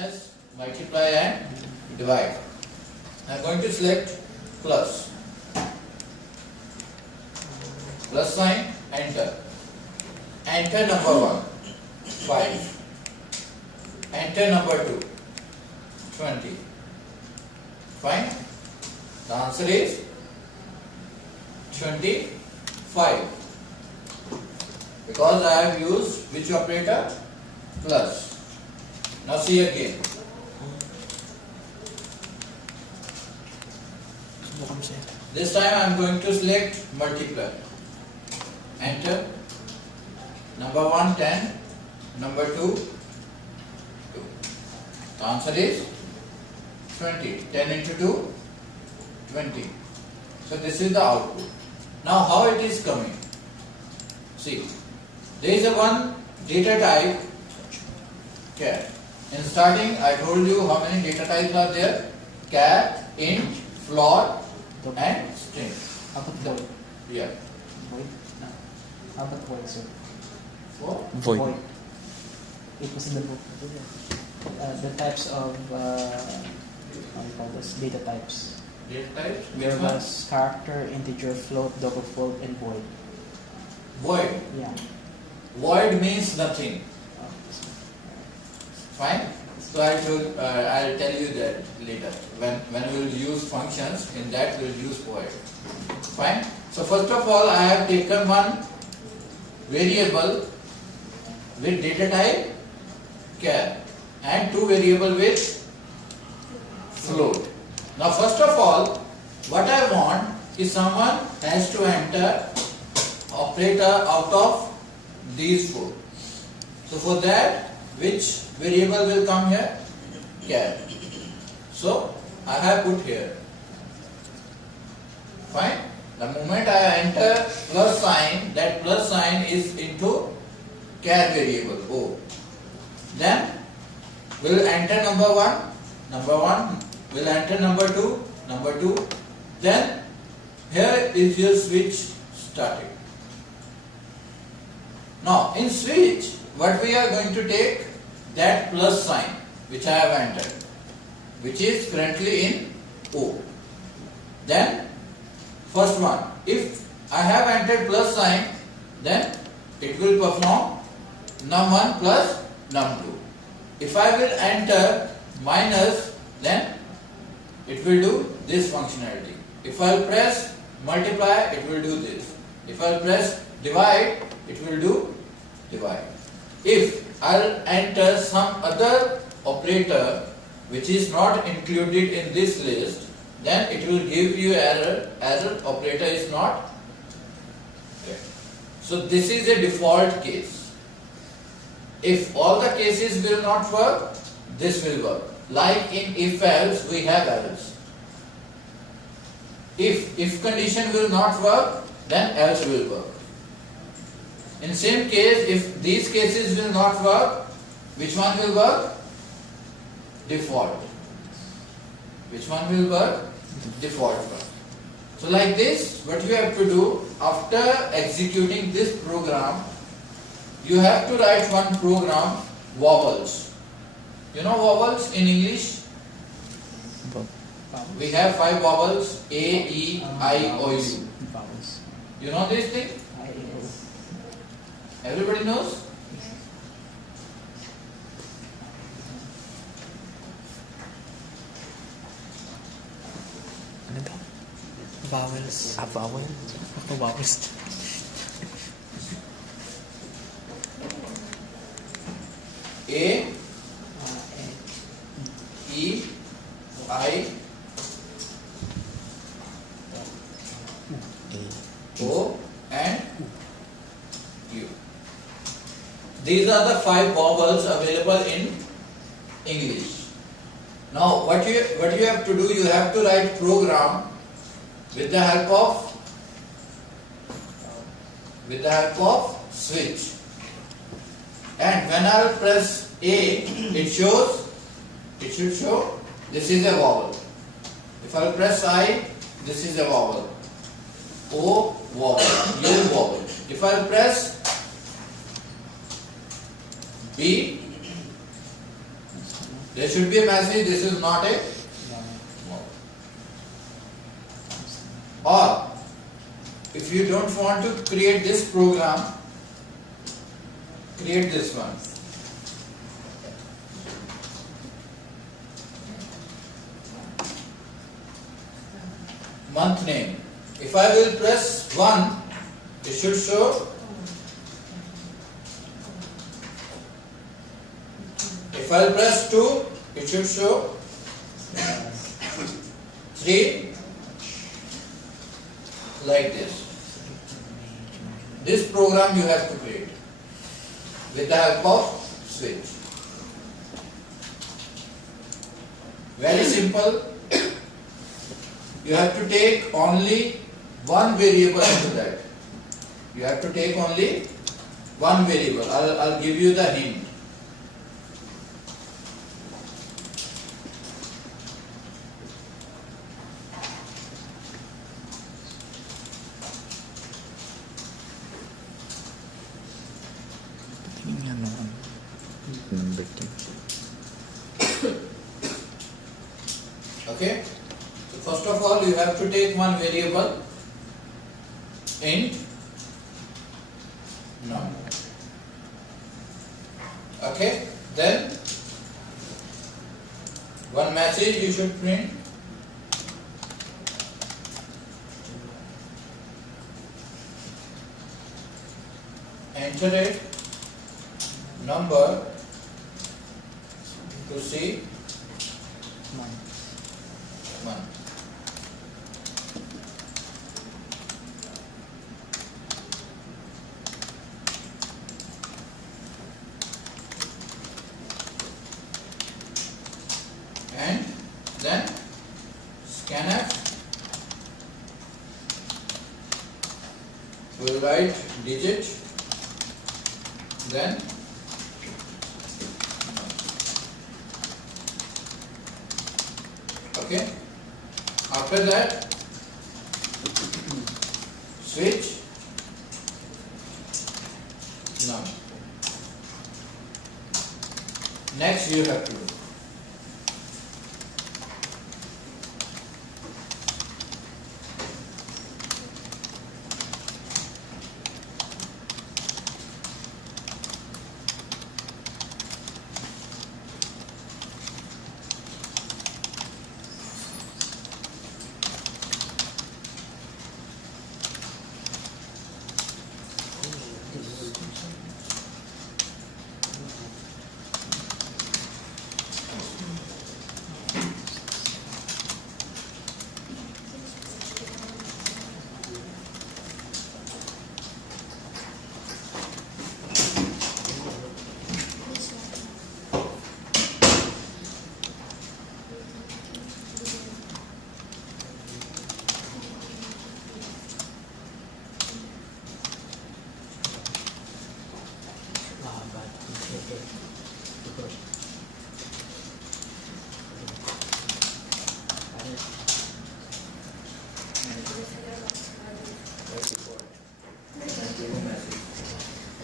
minus, multiply and divide. I am going to select plus. Plus sign, enter. Enter number 1, 5. Enter number 2, 20. Fine. The answer is 25. Because I have used which operator? Plus. Now see again. This time I am going to select multiply. Enter. Number 1, 10. Number 2, 2. The answer is 20. 10 into 2, 20. So this is the output. Now how it is coming? See, there is a one data type char. In starting I told you how many data types are there. Char, int, float and string. How about void? Yeah. Void? No. How about void, sir? What? Void. It was in the book. The types of how do you call this? Data types. Data types? There Which one? was character, integer, float, double float, and void. Void. Yeah. Void means nothing. Oh, this one. Fine. So I'll tell you that later. When we will use functions, in that we will use void. Fine. So first of all, I have taken one variable with data type char and two variable with float. Now first of all, what I want is someone has to enter operator out of these four. So for that, which variable will come here? Char. So I have put here. Fine. The moment I enter plus sign, that plus sign is into char variable O. Then will enter number 1. Number 1 will enter number 2. Number 2. Then here is your switch started. Now in switch, what we are going to take? That plus sign which I have entered, which is currently in O. Then first one, if I have entered plus sign, then it will perform num1 plus num2. If I will enter minus, then it will do this functionality. If I will press multiply, it will do this. If I will press divide, it will do divide. If I'll enter some other operator which is not included in this list, then it will give you error as an operator is not there. So this is a default case. If all the cases will not work, this will work. Like in if else, we have else. If condition will not work, then else will work. In same case, if these cases will not work, which one will work? Default. Which one will work? Default one. So like this, what you have to do after executing this program, you have to write one program, vowels. You know vowels in English? We have 5 vowels, A, E, I, O, U. Vowels. You know this thing? I, A, O. Everybody knows? Ano daw? Vowels. Vowel? Ako vowels. A, E, I, O and U. These are the 5 vowels available in English. Now what you have to do, you have to write program with the help of switch. And when I will press A, it should show this is a vowel. If I will press I, this is a vowel. O, vowel. U, vowel. If I will press B, There should be a message, this is not a Yeah. or if you don't want to create this program, create this one. Month name. If I will press 1, it should show. If I will press 2, it should show 3, like this. This program you have to create with the help of switch. Very simple. You have to take only one variable into that. You have to take only one variable. I'll give you the hint. Number 10. Okay? So first of all, you have to take one variable int num. Okay? Then one message you should print. Enter it number to see month. And then scanf will write digit, then okay. After that, switch none. Next you have to do